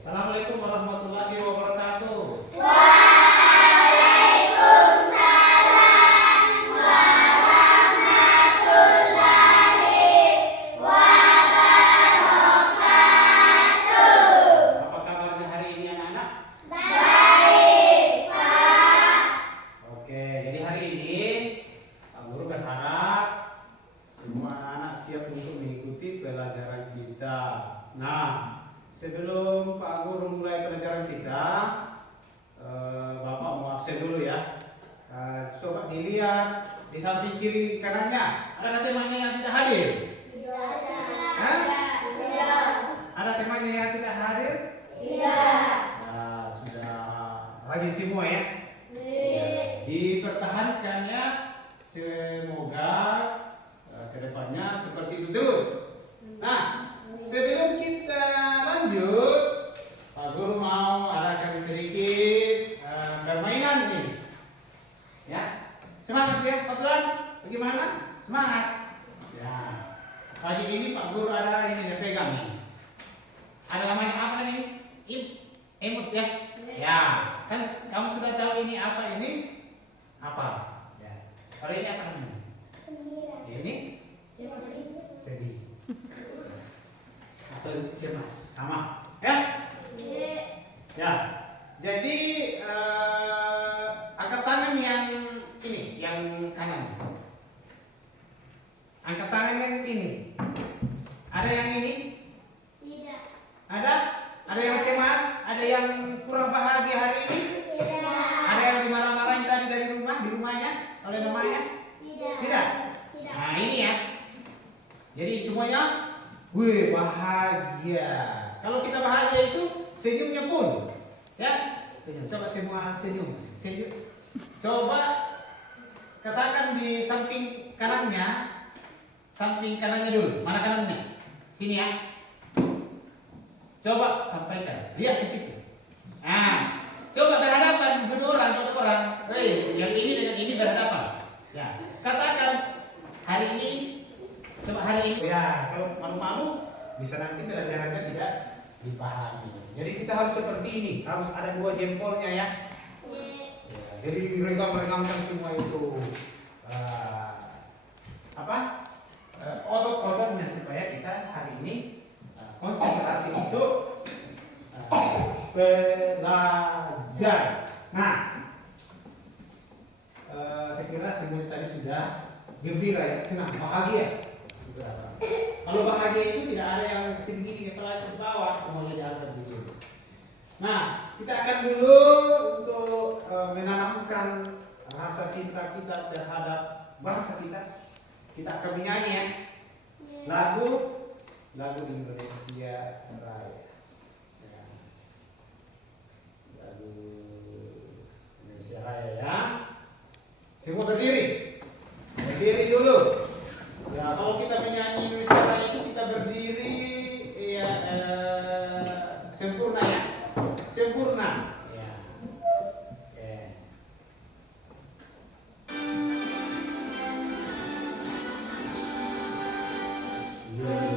Assalamualaikum warahmatullahi wabarakatuh. Waalaikumsalam warahmatullahi wabarakatuh. Apa kabarnya hari ini anak-anak? Baik, Pak. Oke, jadi hari ini Pak Guru berharap semua anak siap untuk mengikuti pelajaran kita. Nah, sebelum Pak Guru mulai pelajaran kita, Bapak mau absen dulu ya. Coba dilihat di samping kiri kanannya, ada temannya yang tidak hadir? Tidak ada. Hah? Tidak. Ada temannya yang tidak hadir? Tidak. Nah, sudah rajin semua ya. Tidak. Dipertahankan ya, semoga kedepannya seperti itu terus. Nah, sebelum kita lanjut, Pak Guru mau adakan sedikit permainan ini. Ya, semangat ya, Pak Tuan. Bagaimana? Semangat. Ya, pagi ini Pak Guru ada ini dia pegang nih. Ada namanya apa nih? Emut ya. Ya, kan kamu sudah tahu ini apa ini? Apa? Ya. Kalau ini apa namanya? Ini sedih atau cemas, sama ya? Ya, jadi angkat tangan yang ini, yang kanan. Angkat tangan yang ini. Ada yang ini? Tidak. Ada? Ada yang cemas? Ada yang kurang bahagia hari ini? Tidak. Ada yang dimarah-marahin tadi dari rumah, di rumahnya, oleh mamanya? Tidak. Tidak? Tidak. Nah ini ya. Jadi semuanya, wih bahagia. Kalau kita bahagia itu senyumnya pun, ya. Senyum. Coba semua senyum. Senyum. Coba katakan di samping kanannya dulu. Mana kanannya? Sini ya. Coba sampaikan. Lihat ke situ. Nah, coba berhadapan dua orang. Hei, yang ini dengan ini berhadapan. Ya, katakan hari ini. Coba hari ini. Ya, kalau malu-malu bisa nanti pelajarannya tidak dipahami. Jadi kita harus seperti ini. Harus ada dua jempolnya ya. Ya, jadi diregang-regangkan semua itu otot-ototnya supaya kita hari ini konsentrasi untuk belajar. Nah, saya kira semuanya tadi sudah gembira ya, senang, bahagia. Kalau bahagia itu tidak ada yang kesini-gini kepala ke bawah, semuanya diangkat begitu. Nah, kita akan dulu untuk menanamkan rasa cinta kita terhadap bangsa kita. Kita akan menyanyi ya lagu Indonesia Raya. Ya. Lagu Indonesia Raya ya. Semua berdiri dulu. Ya, kalau kita menyanyi Indonesia Raya itu kita berdiri ya sempurna ya. Sempurna. Ya. Oke. Dari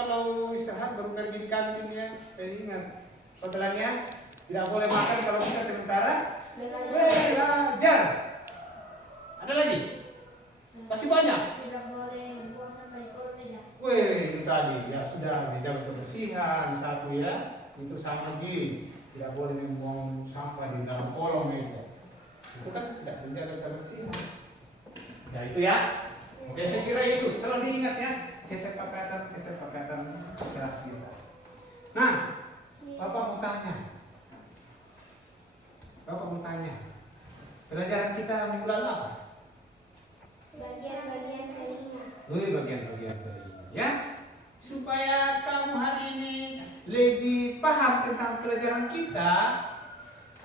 kalau istirahat baru pergi di kantin ya. Saya ingat. Pembelaannya tidak boleh makan kalau kita sementara belajar. Ada lagi? Masih banyak. Tidak boleh membuang sampah di kolong meja. Wih, itu tadi ya sudah dijaga kebersihan satu ya. Itu sama Ji. Tidak boleh membuang sampah di dalam kolong meja. Itu kan tidak menjaga kebersihan. Ya itu ya. Oke, saya kira itu selalu diingat ya. Kesepakatan kelas kita. Nah, Bapak mau tanya. Pelajaran kita minggu lalu apa? Bagian-bagian telinga. Bagian-bagian telinga ya. Supaya kamu hari ini lebih paham tentang pelajaran kita,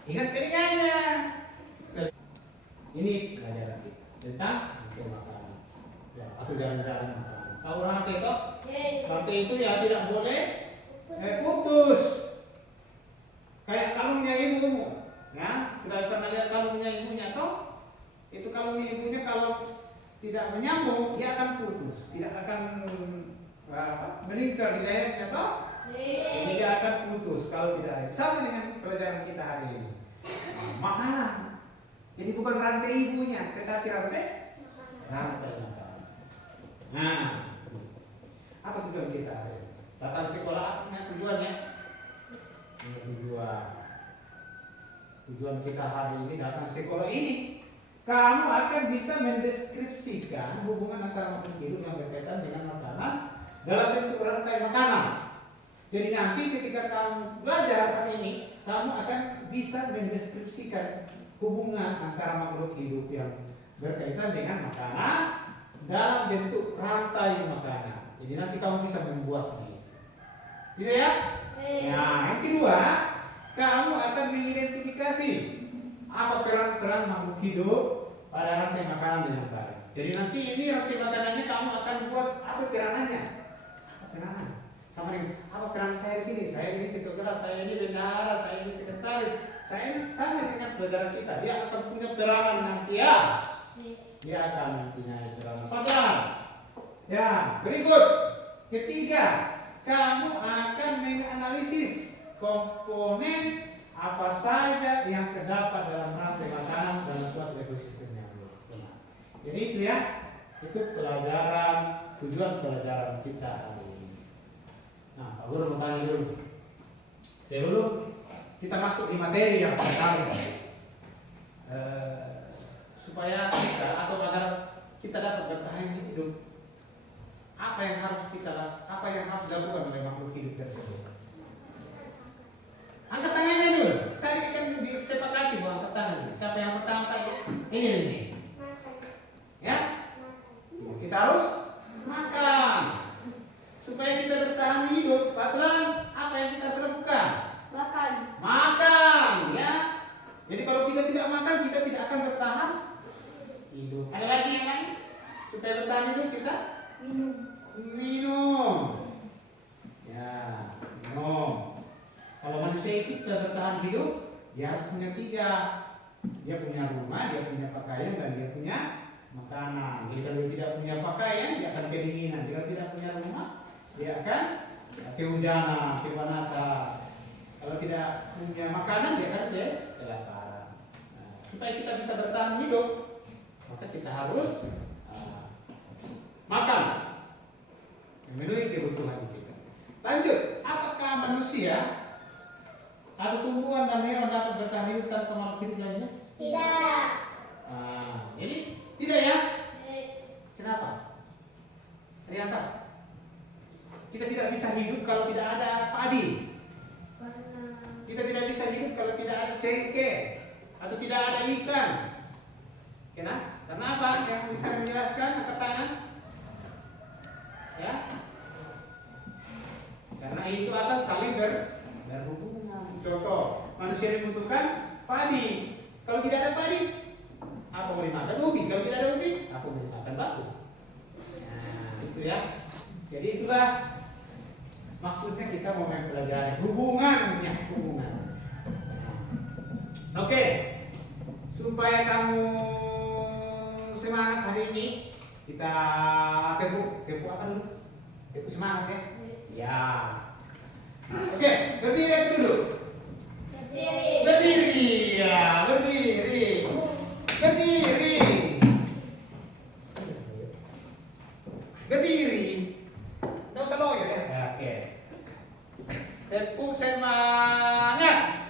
ingat telinganya. Ini pelajaran kita tentang makanan. Ya, atau jalan-jalan makanan. Tahu rantai toh? Rantai itu ya tidak boleh putus. Kayak kalungnya ibumu, ya sudah pernah lihat kalungnya ibunya toh? Itu kalungnya ibunya kalau tidak menyambung dia akan putus, tidak akan melingkar di lehernya toh? Jadi dia akan putus kalau tidak. Sama dengan pelajaran kita hari ini. Makanan. Jadi bukan rantai ibunya, tetapi rantai makanan. Nah, apa tujuan kita hari ini? Datang sekolah apa tujuannya? Tujuan kita hari ini datang sekolah ini, kamu akan bisa mendeskripsikan hubungan antara makhluk hidup yang berkaitan dengan makanan dalam bentuk rantai makanan. Jadi nanti ketika kamu belajar hari ini, kamu akan bisa mendeskripsikan hubungan antara makhluk hidup yang berkaitan dengan makanan dalam bentuk rantai makanan. Jadi nanti kamu bisa membuatnya. Bisa ya? Nah, yang kedua, kamu akan mengidentifikasi apa peran-peran makhluk hidup pada rantai makanan dengan baik. Jadi nanti ini rantai makanannya kamu akan buat apa peranannya? Apa peranannya? Sama dengan apa peran saya di sini? Saya ini ketua kelas, saya ini bendahara, saya ini sekretaris. Saya ini sama dengan pelajaran kita. Dia akan punya peranan nanti ya. Dia akan mempunyai peranan. Padahal, ya berikut ketiga. Kamu akan menganalisis komponen apa saja yang terdapat dalam rantai makanan dalam suatu ekosistem yang benar. Jadi itu ya, itu tujuan pelajaran kita hari ini. Nah, Pak Guru mau tanya dulu. Sebelum kita masuk di materi yang sekarang, supaya kita atau agar kita dapat bertahan hidup, apa yang harus dilakukan oleh makhluk hidup tersebut? Angkat tangannya dulu. Saya akan disepakati bahwa angkat tangan. Siapa yang pertama tadi? Ini. Ya? Kita harus makan. Supaya kita bertahan hidup. Pak Tuhan, apa yang kita harus lakukan? Makan, ya. Jadi kalau kita tidak makan, kita tidak akan bertahan hidup. Ada lagi yang lain? Supaya bertahan hidup kita minum. Ya, minum. Kalau manusia itu sudah bertahan hidup, dia harus punya tiga. Dia punya rumah, dia punya pakaian, dan dia punya makanan. Jadi kalau dia tidak punya pakaian, dia akan kedinginan. Dia tidak punya rumah, dia akan kehujanan, kepanasan. Kalau tidak punya makanan, dia akan kelaparan. Nah, supaya kita bisa bertahan hidup, maka kita harus makan, memenuhi kebutuhan kita. Lanjut, apakah manusia atau tumbuhan dan hewan dapat bertahan hidup tanpa makhluk hidup lainnya? Tidak. Jadi tidak ya? Kenapa? Ternyata kita tidak bisa hidup kalau tidak ada padi. Kita tidak bisa hidup kalau tidak ada cengkeh atau tidak ada ikan. Kenapa? Karena apa? Yang bisa menjelaskan angkat tangan? Ya? Karena itu akan saling berhubungan. Contoh, manusia dibutuhkan padi. Kalau tidak ada padi, apa mau dimakan? Ubi. Kalau tidak ada ubi, apa mau dimakan? Batu. Nah, itu ya. Jadi itulah maksudnya kita mau mempelajari hubungannya, hubungan. Oke, supaya kamu semangat hari ini, kita tepuk apa dulu? Tepuk semangat ya. Ya. Oke, berdiri atau duduk? Berdiri. Berdiri, ya, berdiri. Berdiri. Berdiri. Nggak usah loyo ya. Ya, oke. Tepuk semangat.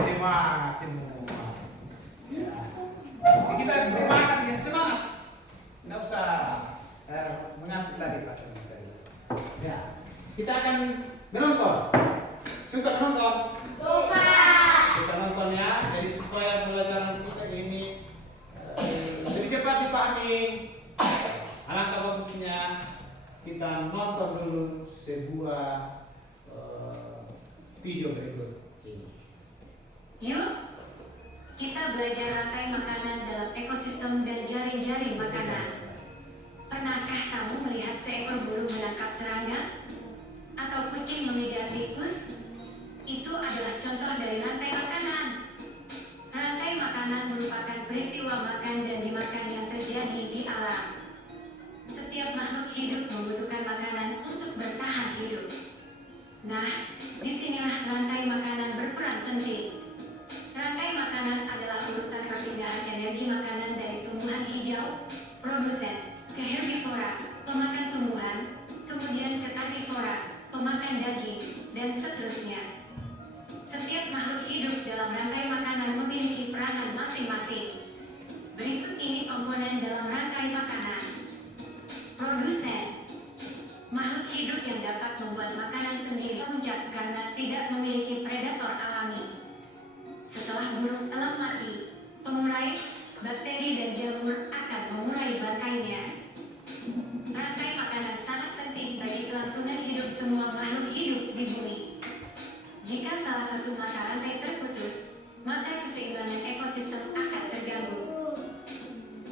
Semangat semua. Ya. Kita semangat ya, semangat. Nggak usah mengantuk tadi Pak. Ya, kita akan menonton. Suka menonton? Suka. Kita nonton ya. Jadi supaya pelajaran kita ini lebih cepat dipahami. Alangkah bagusnya kita nonton dulu sebuah video berikut ini. Yuk, kita belajar rantai makanan dalam ekosistem dan jaring-jaring makanan. Pernahkah kamu melihat seekor burung menangkap serangga? Atau kucing mengejar tikus? Itu adalah contoh dari rantai makanan. Rantai makanan merupakan peristiwa makan dan dimakan yang terjadi di alam. Setiap makhluk hidup membutuhkan makanan untuk bertahan hidup. Nah, disinilah rantai makanan berperan penting. Rantai makanan adalah urutan perpindahan energi makanan dari tumbuhan hijau, produsen, ke herbivora, pemakan tumbuhan, kemudian ke karnivora, pemakan daging, dan seterusnya. Setiap makhluk hidup dalam rantai makanan memiliki peranan masing-masing. Berikut ini komponen dalam rantai makanan. Produsen. Makhluk hidup yang dapat membuat makanan sendiri puncak karena tidak memiliki predator alami. Setelah burung elang mati, pengurai, bakteri dan jamur akan mengurai bangkainya. Rantai makanan sangat penting bagi kelangsungan hidup semua makhluk hidup di bumi. Jika salah satu mata rantai terputus, maka keseimbangan ekosistem akan terganggu.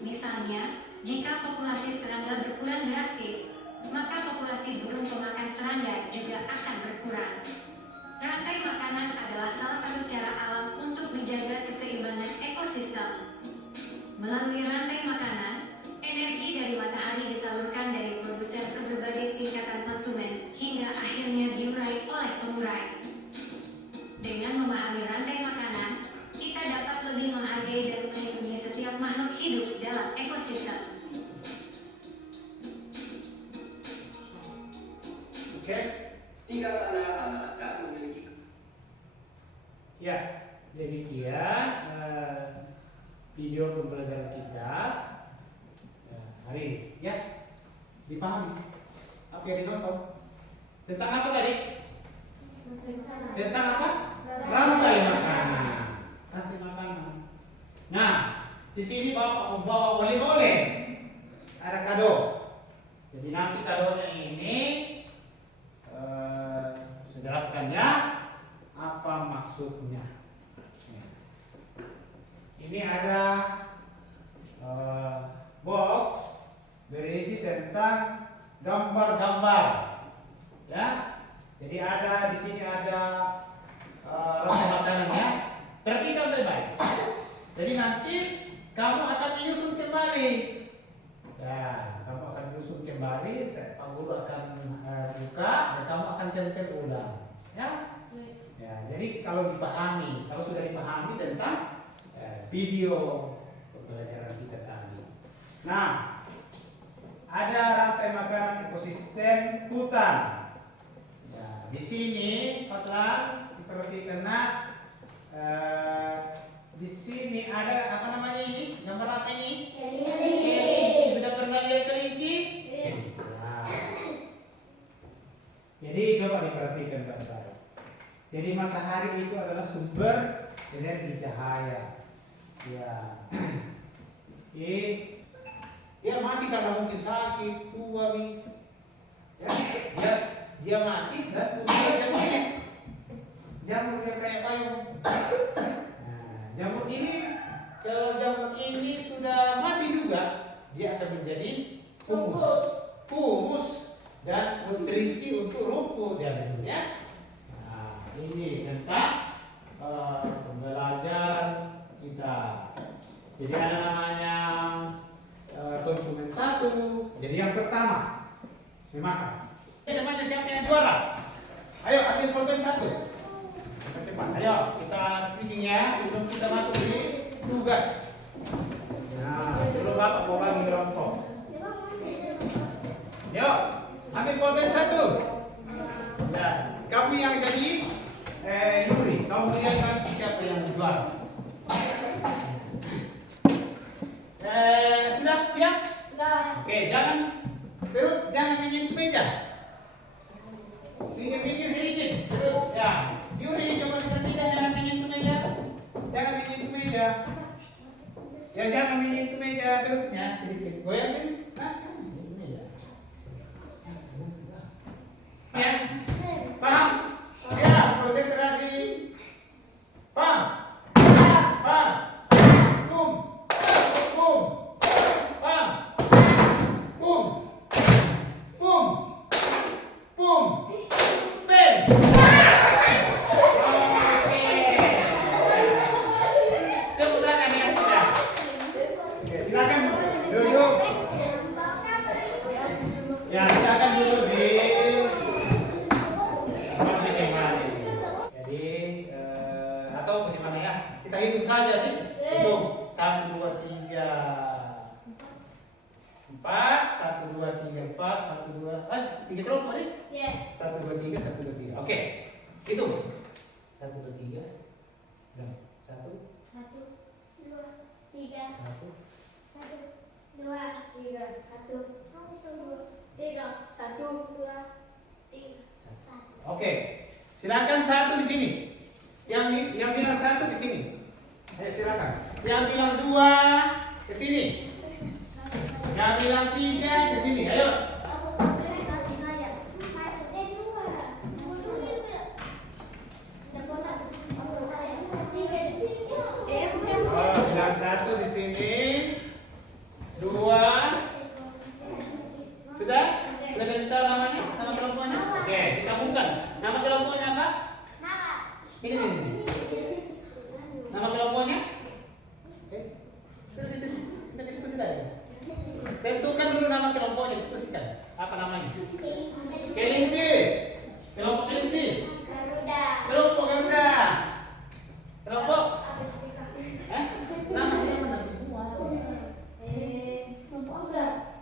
Misalnya, jika populasi serangga berkurang drastis, maka populasi burung pemakan serangga juga akan berkurang. Rantai makanan adalah salah satu cara alam untuk menjaga keseimbangan ekosistem. Melalui rantai makanan, energi dari matahari disalurkan dari produsen ke berbagai tingkatan konsumen, hingga akhirnya diurai oleh pengurai. Dengan memahami rantai makanan, kita dapat lebih menghargai dan melindungi setiap makhluk hidup dalam ekosistem. Oke. Tinggal tanda Anda memiliki. Ya, demikian video pembelajaran kita hari ini. Ya, dipahami apa yang ditonton? Tentang apa tadi? Tentang apa? Rantai makanan. Rantai makanan. Nah, di sini Bapak membawa oleh-oleh. Ada kado. Jadi nanti kadonya ini saya jelaskan ya apa maksudnya. Ini ada box berisi tentang gambar-gambar, ya. Jadi ada di sini ada rasa makanannya. Perhatikan baik-baik. Jadi nanti kamu akan menyusun kembali. Ya, kamu akan menyusun kembali. Pak Guru akan buka dan kamu akan tempel ulang. Ya. Ya, jadi kalau sudah dipahami tentang video pembelajaran kita tadi. Nah, ada rantai makanan ekosistem hutan. Nah, di sini Patlan diperhatikan di sini ada apa namanya ini? Gambar apa ini? Kelinci. Sudah pernah lihat kelinci? Nah. Jadi coba diperhatikan baik-baik. Jadi matahari itu adalah sumber energi cahaya. Ya. Dia mati karena mungkin sakit, tua, ya. Dia mati dan tumbuh jamurnya. Jamurnya kayak payung. Nah, Jamur ini, kalau jamur ini sudah mati juga, dia akan menjadi humus. Humus dan nutrisi untuk rumput ya. Nah, ini tentang pembelajaran kita. Jadi ada namanya konsumen satu. Jadi yang pertama dimakan. Namanya siapa yang juara? Ayo ambil pulpen satu. Cepat. Ayo kita speaking ya sebelum kita masuk di tugas. Nah, sebelum Bapak mau bagi kelompok. Yuk, ambil pulpen satu. Dan kamu yang jadi juri, kamu lihat nanti siapa yang juara. Sudah siap? Sudah. Oke, jangan menyentuh meja. Minggir sedikit. Terus ya. Yuri coba perhatikan jangan menyentuh meja. Jangan menyentuh meja. Ya jangan menyentuh meja perutnya sedikit. Goyang sini. Nah, menyentuh meja. Ya. Paham? Ya, konsentrasi. Paham? Paham? Kum. Kum. Paham? Kum. Kum. Kum. Pen. Tepuk tangan ya. Oke, silakan duduk. Ya, silakan duduk di tempat yang lain. Jadi atau bagaimana ya? Kita hitung saja nih. Hitung 1 2 3 4 1 2 3 4 1 2 3 kelompok nih. Iya. 1 2 3 1 2 3. Oke. Hitung. 1 2 3. Dan 1 1, 2, 3, 1 1, 2, 3, 1, 3, 1, 2, 3, 1. Oke. Silakan satu di sini. Yang bilang satu di sini. Ayo silakan. Yang bilang 2 ke sini. Yang bilang 3 ke sini. Ayo. Oh, bilang 1 di sini. 2. Sudah? Sudah tahu namanya? Nama kelompoknya? Oke, kita umumkan. Nama kelompoknya apa? Ini. Nama kelompoknya? Sudah diskusi tadi. Tentukan dulu nama kelompoknya, diskusikan. Apa namanya? Kelinci. Kelompok kelinci. Kelompok Garuda. Kelompok? Nama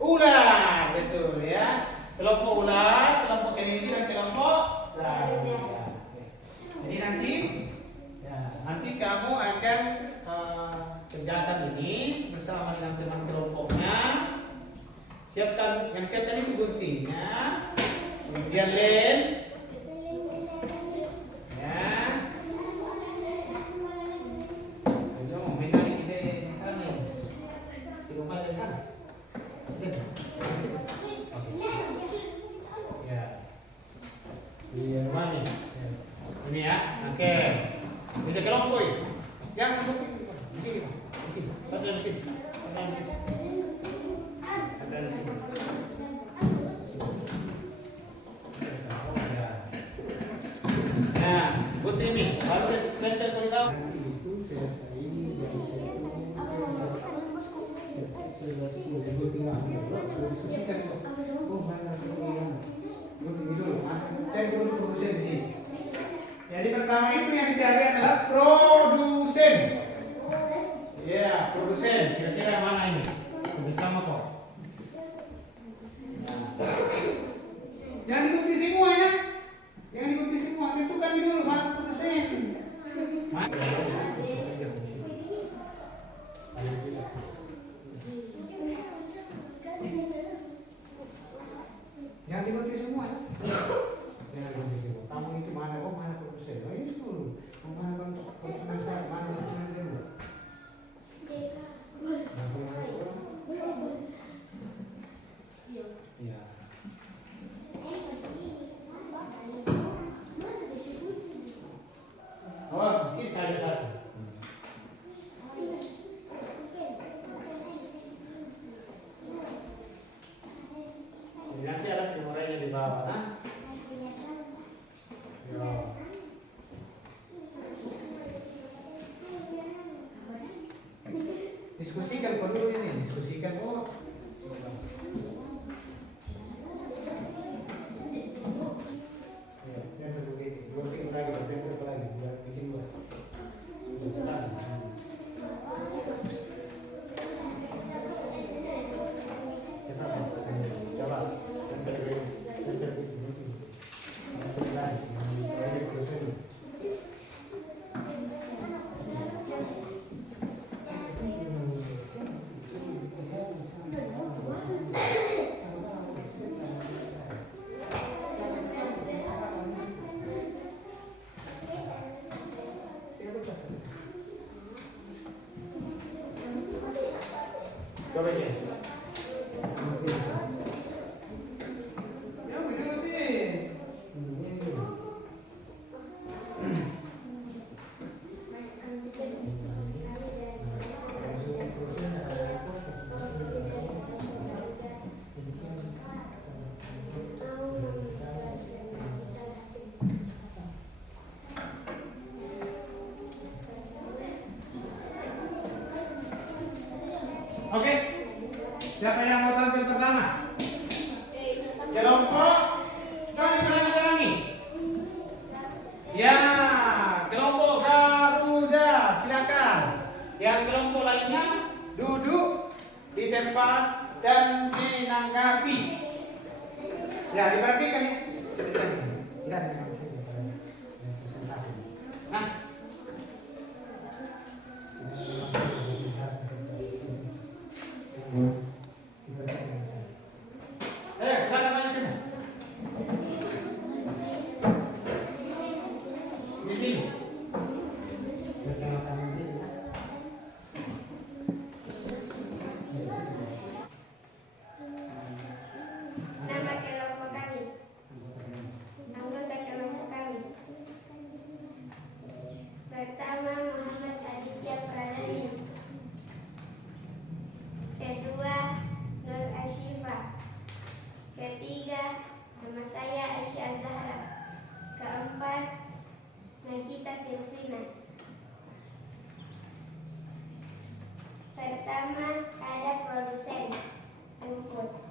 ular, betul ya. Kelompok ular, kelompok kelinci dan kelompok Garuda. Jadi nanti kamu akan kerjakan ini bersama dengan teman kelompoknya. Siapkan itu guntingnya, kemudian lem, ya. Ayo, minta kita di sana, di rumah di sana. Ya, di rumah nih. Ini ya, oke. Bisa kelompok ya. Yang di sini, di sini. Ada di sini. Ada di sini. Nah, buat ini, baru kita tahu. Itu selesai ini Jadi pertama itu yang dicari adalah produsen. Ya, produsen. Kira-kira mana ini? Bersama kok. Jangan diikuti semua ya. Jangan diikuti semua. Tentukan dulu mana produsen. Jangan diikuti semua. Jangan diikuti semua. Kamu itu mana? Oh mana produsen? Oh ini dulu. Mana konsumen saya? Mana konsumen dulu? Diskusikan perlu ini, diskusikan. Oh, ya, yang begitu. Dua minggu lagi, biar bikin dua. Coba ya. Ya, betul nih. Oke. Siapa yang mau tampil pertama? Kelompok Karangi. Ya, kelompok Garuda, silakan. Yang kelompok lainnya duduk di tempat dan menanggapi. Ya, diperhatikan ya. Sebentar. Lihat presentasi. Nah, silakan maju sini. Di sini. Nama kelompok kami. Anggota kelompok kami. Pertama, Muhammad Aditya Pradana. Kedua, Nur Ashifa. Ketiga, nama saya Aisyah Zahra. Keempat, Nagita Silvina. Pertama, ada produsen rumput.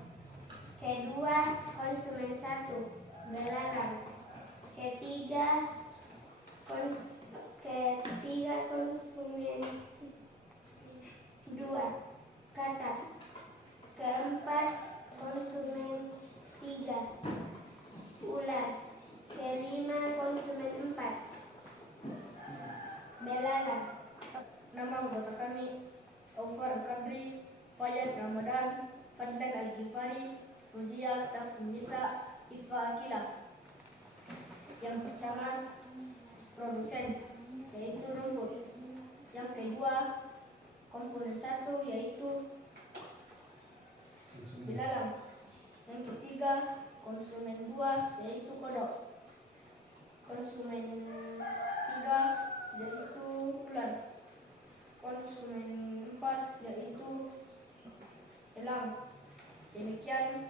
Kedua, konsumen 1, belalang. Ketiga, konsumen 2, kata. Keempat, konsumen 3, ulas. Kelima, konsumen 4, belalang. Nama anggota kami Aufar Kadri, Fayyad Ramadan, Fadlan Al-Ghifari, Fuzia Tafnisa, Ifa Akila. Yang pertama, produsen, yaitu rumput. Yang kedua, komponen 1, yaitu belalang. Yang ketiga, konsumen 2, yaitu kodok. Konsumen 3, yaitu ular. Konsumen 4, yaitu elang. Demikian.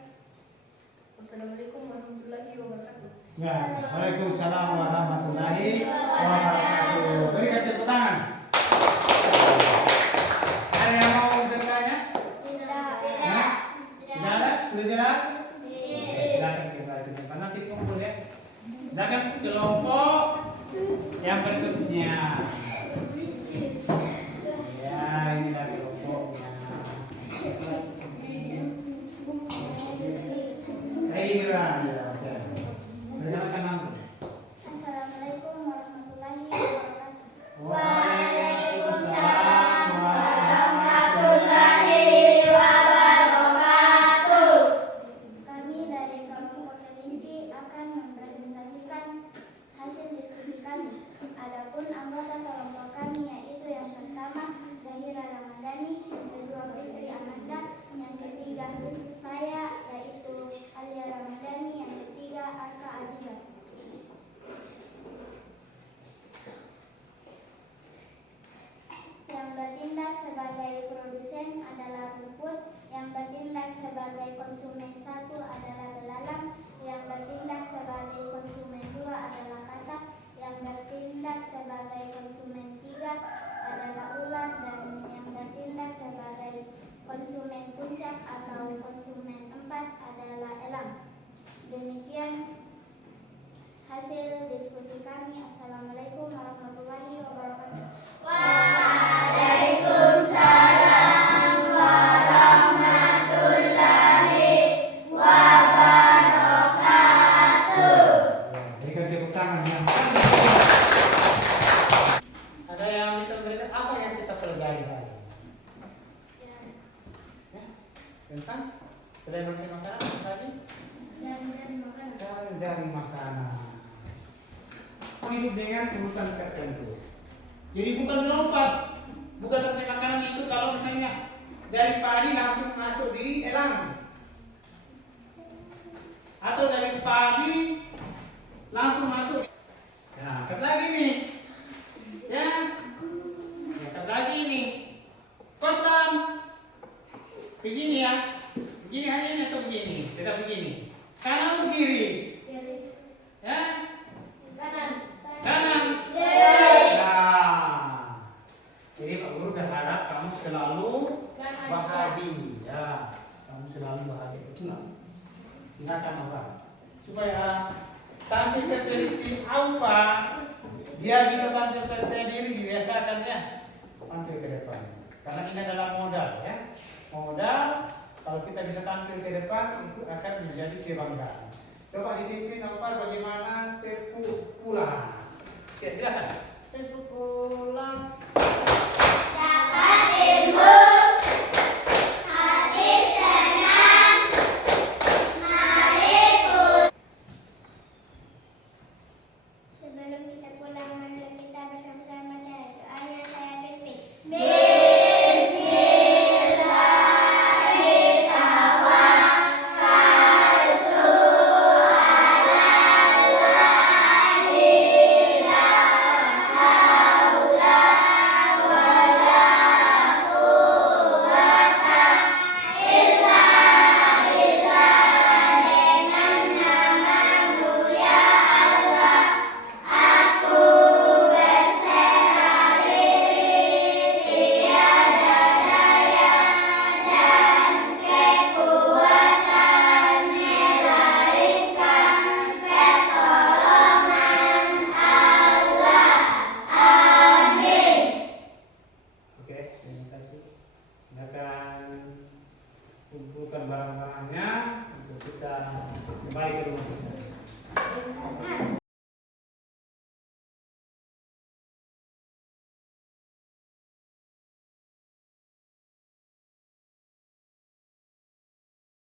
Wassalamualaikum warahmatullahi wabarakatuh. Ya, Waalaikumsalam warahmatullahi wabarakatuh. Berikan tepuk tangan. Ada yang mau bertanya? Hah? Tidak ada? Sudah jelas? Silakan kita tunjukkan nanti kumpul ya. Silakan kelompok yang berikutnya. Ya, inilah kelompoknya. Saya Indra. Perkenalkan nama. Assalamualaikum warahmatullahi wabarakatuh. Waalaikumsalam warahmatullahi wabarakatuh. Kami dari kelompok kelinci akan mempresentasikan hasil diskusi kami. Adapun anggota kelompok kami yaitu yang pertama Zahira Ramadhani, yang kedua Fitri Amanda, yang ketiga saya yaitu Alia Ramadhani, yang ketiga Arka Adila. Yang bertindak sebagai produsen adalah rumput, yang bertindak sebagai konsumen 1 adalah belalang, yang bertindak sebagai konsumen 2 adalah katak, yang bertindak sebagai konsumen 3 adalah ular, dan yang bertindak sebagai pegangannya. Ada yang bisa memberikan apa yang kita pelajari hari ini? Ya, tentang selain makan makanan tadi Jari-jari makanan. cari makanan. Hidup dengan urusan tertentu. Jadi bukan melompat, bukan rantai makanan itu kalau misalnya dari padi langsung masuk di elang, atau dari padi langsung masuk. Nah, kata lagi nih, ya, kata lagi nih, Kotlam, begini ya, begini hari ini atau begini, tetap begini, kanan atau kiri, Kiri. ya, Kanan. kanan. Yeay. Nah, jadi Pak Guru berharap kamu selalu bahagia, kamu selalu bahagia. Silakan apa? Supaya tampil seperti apa, dia bisa tampil percaya diri, dibiasakan ya tampil ke depan. Karena ini adalah modal ya, modal. Kalau kita bisa tampil ke depan itu akan menjadi kebanggaan. Coba dipimpin apa bagaimana tepu pulang. Ya, silakan. Teguh pulang. Dapat ilmu, hati senang, mari pulang. Sebelum kita pulang, mari kita bersama-sama cari doanya. Saya pimpin. Oke, terima kasih. Silakan kumpulkan barang-barangnya untuk kita kembali ke rumah kita.